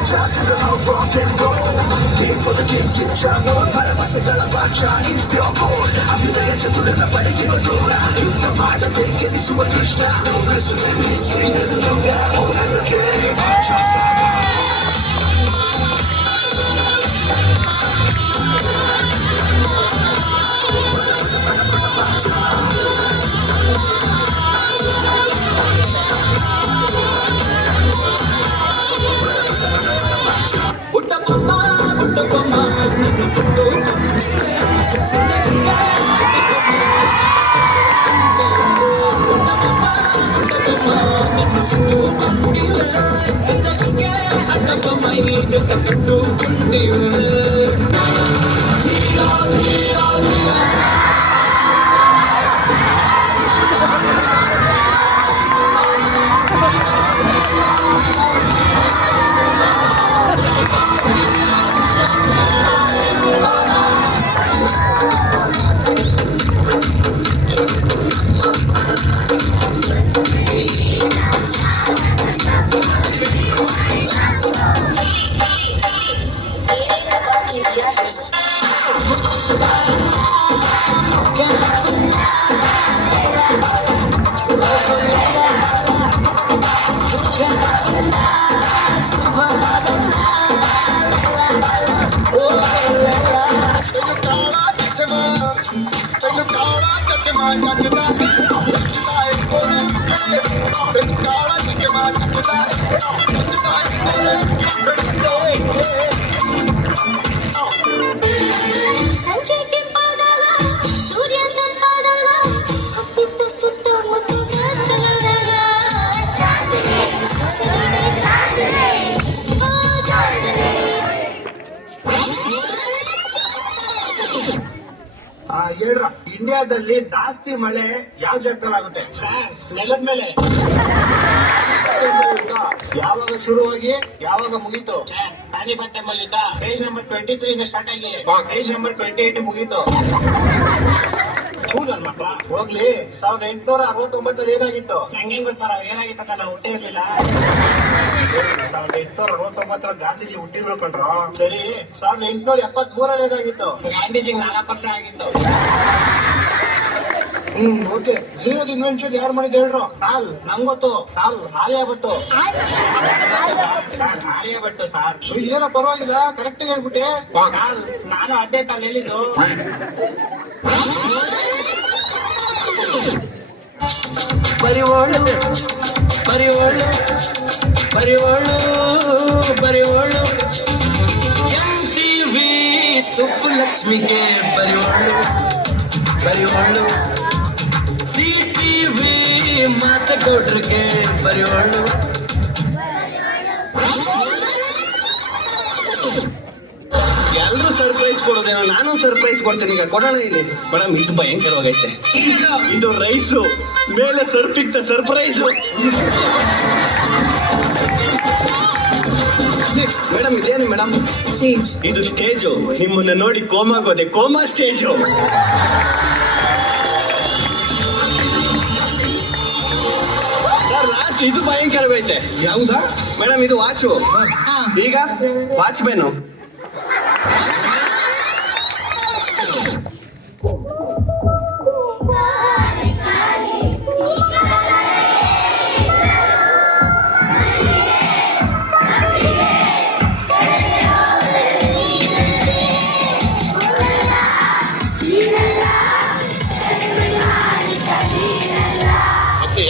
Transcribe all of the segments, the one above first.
자세를 rock and roll King for the king 긴장을 바라봤을 바자 is pure gold 아무데나 저들은 빨리 뛰어돌아 인터마다 땡길이 수월 그리스다 너를 수행해 스윙에서 누가 오해를 king 자사가 ಸಂಜೆ ಕೆಂಪಾದಾಗ ಸೂರ್ಯ ತಂಪಾದಾಗ ಹೊತ್ತಿದ್ದ ಸುತ್ತಮುತ್ತ ಕತ್ತಲಾದಾಗ ಚಾಂದನಿ ಚಾಂದನಿ ಚಾಂದನಿ ಓ ಚಾಂದನಿ ಹೇಳ್ರ ಇಂಡಿಯಾದಲ್ಲಿ ಜಾಸ್ತಿ ಮಳೆ ಯಾವ ಜಾಗದಲ್ಲಿ ಆಗುತ್ತೆ? ನೆಲದ ಮೇಲೆ. ಯಾವಾಗ ಶುರುವಾಗಿ ಯಾವಾಗ ಮುಗೀತು? ಪಾನಿಪಟ್ ಯುದ್ಧ ಪೇಜ್ ನಂಬರ್ 23 ಇಂದ ಸ್ಟಾರ್ಟ್ ಆಗಿ ಪೇಜ್ ನಂಬರ್ 28 ಮುಗೀತು. ನನ್ ಮಕ್ಳ ಹೋಗ್ಲಿ 1869 ಏನಾಗಿತ್ತು? ನಂಗೆ ಗೊತ್ತು ಸರ್ ಏನಾಗಿತ್ತ ನಾವು ಹುಟ್ಟೇ ಇರ್ಲಿಲ್ಲ. 1869 ಗಾಂಧೀಜಿ ಹುಟ್ಟಿದ್ರು ಕಣ್ರು. ಸರಿ 1873 ಏನಾಗಿತ್ತು? ಗಾಂಧೀಜಿಗೆ 4 ವರ್ಷ ಆಗಿತ್ತು. ಓಕೆ. ಜೀರೋದ ಇನ್ವೆನ್ಷನ್ ಯಾರು ಮಾಡಿದ್ ಹೇಳ್ರು? ಸಾಲ್ ನಂಗೊತ್ತು. ಸಾಲ್ ಆಲಿಯಾಭಟ್ಟು ಸರ್, ಆಲಿಯಾಭಟ್ಟು ಸರ್. ಏನೋ ಪರವಾಗಿಲ್ಲ, ಕರೆಕ್ಟ್ ಹೇಳ್ಬಿಟ್ಟೆ. ಸಾಲ್ ನಾನು ಅಡ್ಡೆ ತಾಲ್ ಹೇಳಿದ್ದು. ಪರಿವೋಳು ಪರಿವೋಳು ಪರಿವೋಳು ಪರಿವೋಳು MTV ಸುಬ್ಬುಲಕ್ಷ್ಮಿಗೆ ಪರಿವೋಳು ಪರಿವೋಳು CTV ಮಾತಗೌಡ್ರಿಗೆ ಪರಿವೋಳು. ಎಲ್ರು ಸರ್ಪ್ರೈಸ್ ಕೊಡೋದೇನೋ, ನಾನು ಸರ್ಪ್ರೈಸ್ ಕೊಡ್ತೇನೆ. ಈಗ ಕೊಡೋಣ ಇಲ್ಲಿ. ಮೇಡಮ್ ಇದು ಭಯಂಕರವಾಗೈತೆ. ಇದು ರೈಸು ಮೇಲೆ ಸರ್ಪಿಕ್ತ ಸರ್ಪ್ರೈಸು. ನೆಕ್ಸ್ಟ್ ಮೇಡಮ್ ಇದೇನು ಮೇಡಮ್? ಸ್ಟೇಜ್. ಇದು ಸ್ಟೇಜು. ನಿಮ್ಮನ್ನ ನೋಡಿ ಕೋಮಾಗೋದೆ. Coma stage. ಲಾಸ್ಟ್ ಇದು ಭಯಂಕರವೈತೆ. ಯಾವ್ದಾ ಮೇಡಮ್? ಇದು ವಾಚು. ಈಗ ವಾಚ್ಮೆನು.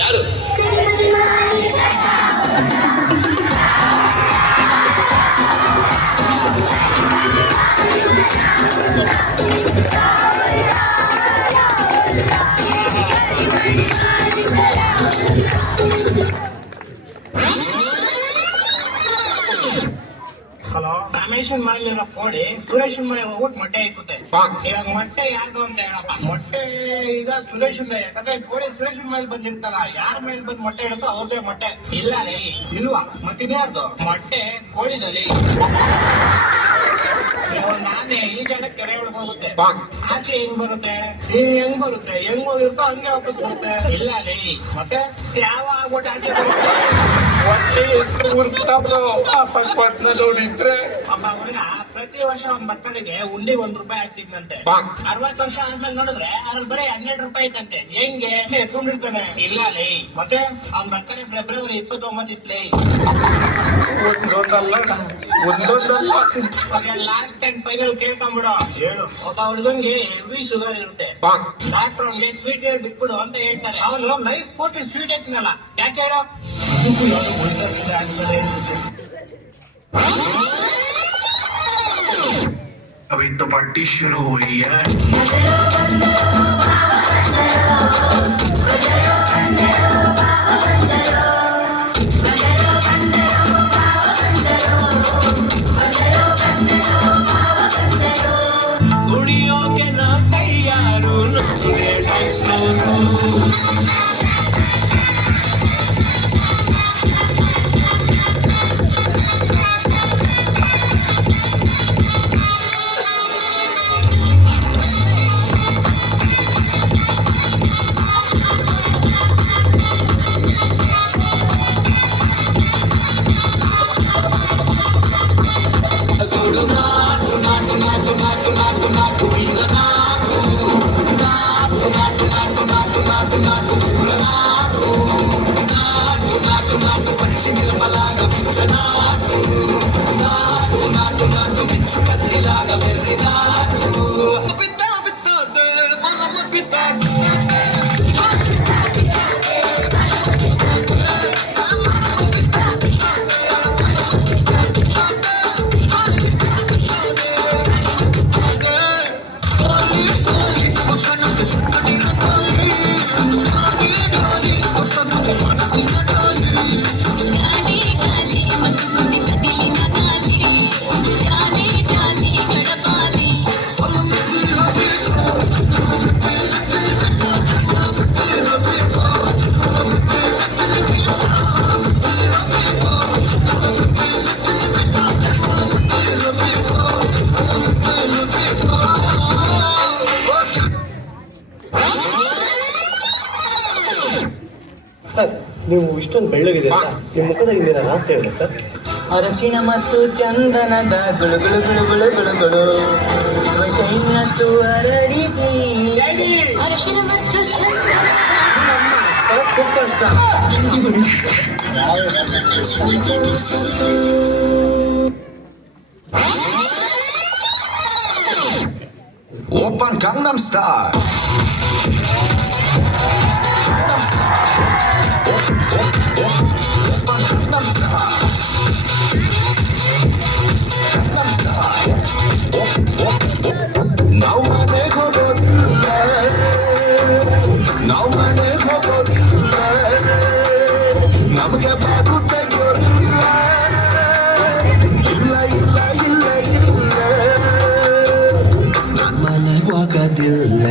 ಯಾರು? ಹಲೋ, ರಮೇಶನ್ ಮನೇಲಿರೋ ಕೋಳಿ ಸುರೇಶನ್ ಮನೆ ಹೋಗ್ಬಿಟ್ಟು ಮೊಟ್ಟೆ ಇಕ್ಕುತ್ತೆ. ಇವಾಗ ಮೊಟ್ಟೆ ಯಾರ್ದು ಅಂತ ಹೇಳಪ್ಪ. ಮೊಟ್ಟೆ ಈಗ ಸುರೇಶನ್ ಯಾಕಂದ್ರೆ ಕೋಳಿ ಸುರೇಶನ್ ಮೇಲೆ ಬಂದಿರ್ತಲ್ಲ, ಯಾರ ಮೇಲೆ ಬಂದು ಮೊಟ್ಟೆ ಇಡುತ್ತೋ ಅವ್ರದೇ ಮೊಟ್ಟೆ. ಇಲ್ಲ ರೀ, ಇಲ್ವಾ? ಮತ್ತಿನ್ಯಾರ್ದು ಮೊಟ್ಟೆ? ಕೋಳಿದಲ್ಲಿ. ನಾನೇ ಈ ಜನ ಕೆರೆ ಒಳಗೆ ಹೋಗುತ್ತೆ, ಆಚೆ ಹೆಂಗ್ ಬರುತ್ತೆ? ಹೆಂಗ್ ಬರುತ್ತೆ? ಹೆಂಗ್ ಹೋಗಿರುತ್ತೋ ಹಂಗೆ ವಾಪಸ್ ಬರುತ್ತೆ. ಇಲ್ಲ ರೀ, ಮತ್ತೆ ಯಾವ ಆಗ್ಬಿಟ್ಟು ಆಚೆ ಬರುತ್ತೆ? ಹೊಟ್ಟೆ ಎಷ್ಟು ಉರ್ಸ್ತಾವ್ರೋ ವಾಪಸ್ ಕೊಟ್ನ ನೋಡಿದ್ರೆ. ಒಬ್ಬ ಹುಡುಗ ಪ್ರತಿ ವರ್ಷ ಅವ್ನ ಬರ್ತಡೆಗೆ ಉಂಡಿ ₹1 ಹಾಕ್ತಿದ್ನಂತೆ. 60 ವರ್ಷ ಆದ್ಮೇಲೆ ನೋಡಿದ್ರೆ ಅದ್ರಲ್ಲಿ ಬರೀ ₹12 ಇತ್ತಂತೆ. ಹೆಂಗೆ ಎತ್ಕೊಂಡಿರ್ತಾನೆ? ಇಲ್ಲ ಲೇ. ಮತ್ತೆ ಅವ್ನ ಬರ್ತಡೆ ಫೆಬ್ರವರಿ 29 ಇತ್ಲೇ. ಒಂದೊಂದಲ್ಲ ಲಾಸ್ಟ್ ಅಂಡ್ ಫೈನಲ್ ಕೇಳ್ಕೊಂಡ್ಬಿಡು. ಹೇಳು. ಒಬ್ಬ ಹುಡುಗನ್ಗೆ ಹೆವಿ ಶುಗರ್ ಇರುತ್ತೆ. ಡಾಕ್ಟರ್ ಅವ್ನಿಗೆ ಸ್ವೀಟ್ ಹೇಳಿ ಬಿಟ್ಬಿಡು ಅಂತ ಹೇಳ್ತಾರೆ. ಅವನು ಲೈಫ್ ಪೂರ್ತಿ ಸ್ವೀಟ್ ಎತ್ತಿನಲ್ಲ. ಯಾಕೆ ಹೇಳೋ? अभी तो पार्टी शुरू हुई है। गुड़ियों के ना तैयारू नंगे डांस ಸರ್, ನೀವು ಇಷ್ಟೊಂದು ಬೆಳ್ಳಗಿದ್ದೀರಾ, ನಿಮ್ಮ ಮುಖದ ಹಿಂದಿನ ರಹಸ್ಯ ಹೇಳಿ ಸರ್. ಅರಶಿಣ ಮತ್ತು ಚಂದನದ ಗುಳುಗುಳು ಗುಳುಗುಳು ಗುಳುಗುಳು ಕೈನಷ್ಟು ಹರಡಿದೆ. ಅರಿಶಿನ ಮತ್ತು ಚಂದನ Open Gangnam Style. ನಮಗೆ ಬಾಗುತ್ತ ಇಲ್ಲ ಇಲ್ಲ ಇಲ್ಲ ಇಲ್ಲ ನಮ್ಮನೆ ಹೋಗೋದಿಲ್ಲ.